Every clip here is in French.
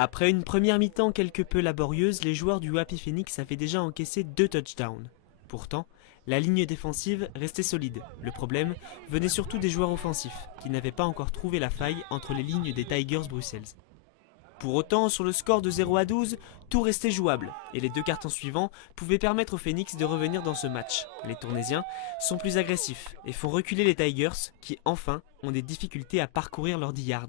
Après une première mi-temps quelque peu laborieuse, les joueurs du Happy Phoenix avaient déjà encaissé 2 touchdowns. Pourtant, la ligne défensive restait solide. Le problème venait surtout des joueurs offensifs, qui n'avaient pas encore trouvé la faille entre les lignes des Tigers Bruxelles. Pour autant, sur le score de 0 à 12, tout restait jouable, et les 2 cartons suivants pouvaient permettre au Phoenix de revenir dans ce match. Les Tournaisiens sont plus agressifs et font reculer les Tigers, qui enfin ont des difficultés à parcourir leurs 10 yards.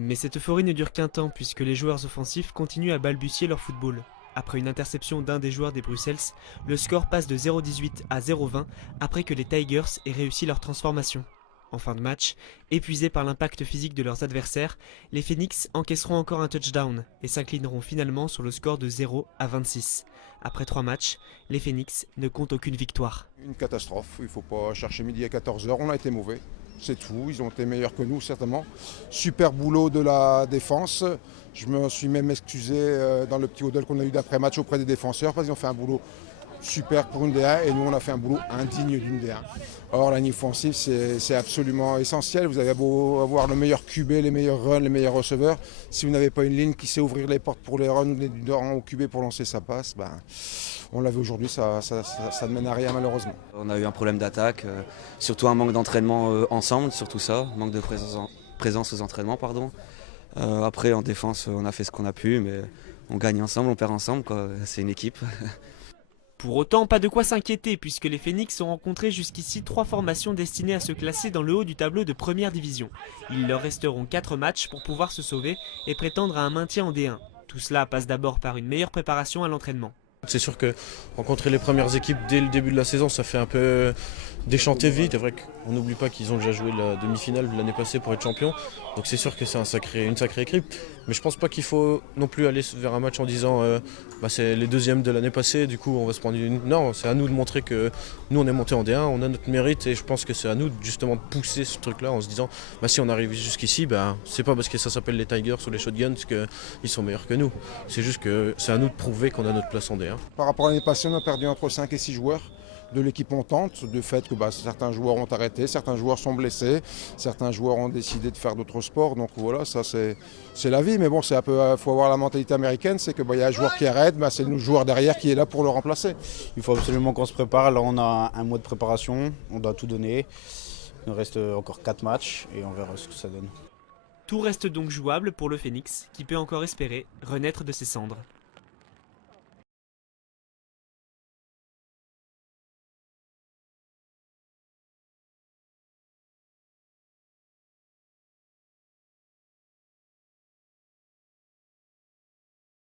Mais cette euphorie ne dure qu'un temps, puisque les joueurs offensifs continuent à balbutier leur football. Après une interception d'un des joueurs des Bruxelles, le score passe de 0,18 à 0,20 après que les Tigers aient réussi leur transformation. En fin de match, épuisés par l'impact physique de leurs adversaires, les Phoenix encaisseront encore un touchdown et s'inclineront finalement sur le score de 0 à 26. Après 3 matchs, les Phoenix ne comptent aucune victoire. Une catastrophe, il ne faut pas chercher midi à 14h, on a été mauvais, c'est tout, ils ont été meilleurs que nous certainement. Super boulot de la défense, je me suis même excusé dans le petit huddle qu'on a eu d'après-match auprès des défenseurs parce qu'ils ont fait un boulot super pour une D1 et nous on a fait un boulot indigne d'une D1. Or la ligne offensive c'est absolument essentiel, vous avez beau avoir le meilleur QB, les meilleurs runs, les meilleurs receveurs, si vous n'avez pas une ligne qui sait ouvrir les portes pour les runs ou les rangs au QB pour lancer sa passe, on l'a vu aujourd'hui, ça ne mène à rien malheureusement. On a eu un problème d'attaque, surtout un manque d'entraînement ensemble, surtout ça, manque de présence aux entraînements, pardon. Après en défense on a fait ce qu'on a pu, mais on gagne ensemble, on perd ensemble, quoi. C'est une équipe. Pour autant, pas de quoi s'inquiéter puisque les Phoenix ont rencontré jusqu'ici 3 formations destinées à se classer dans le haut du tableau de première division. Il leur resteront 4 matchs pour pouvoir se sauver et prétendre à un maintien en D1. Tout cela passe d'abord par une meilleure préparation à l'entraînement. C'est sûr que rencontrer les premières équipes dès le début de la saison, ça fait un peu déchanter vite. C'est vrai qu'on n'oublie pas qu'ils ont déjà joué la demi-finale l'année passée pour être champion. Donc c'est sûr que c'est une sacrée équipe. Mais je pense pas qu'il faut non plus aller vers un match en disant c'est les deuxièmes de l'année passée, du coup on va se prendre une... Non, c'est à nous de montrer que nous on est monté en D1, on a notre mérite et je pense que c'est à nous justement de pousser ce truc-là en se disant si on arrive jusqu'ici, c'est pas parce que ça s'appelle les Tigers ou les Shotguns qu'ils sont meilleurs que nous. C'est juste que c'est à nous de prouver qu'on a notre place en D1. Par rapport à l'année passée, on a perdu entre 5 et 6 joueurs de l'équipe montante, du fait que certains joueurs ont arrêté, certains joueurs sont blessés, certains joueurs ont décidé de faire d'autres sports. Donc voilà, ça c'est la vie. Mais bon, c'est un peu, faut avoir la mentalité américaine, c'est que y a un joueur qui arrête, c'est le joueur derrière qui est là pour le remplacer. Il faut absolument qu'on se prépare. Là, on a un mois de préparation, on doit tout donner. Il nous reste encore 4 matchs et on verra ce que ça donne. Tout reste donc jouable pour le Phoenix qui peut encore espérer renaître de ses cendres.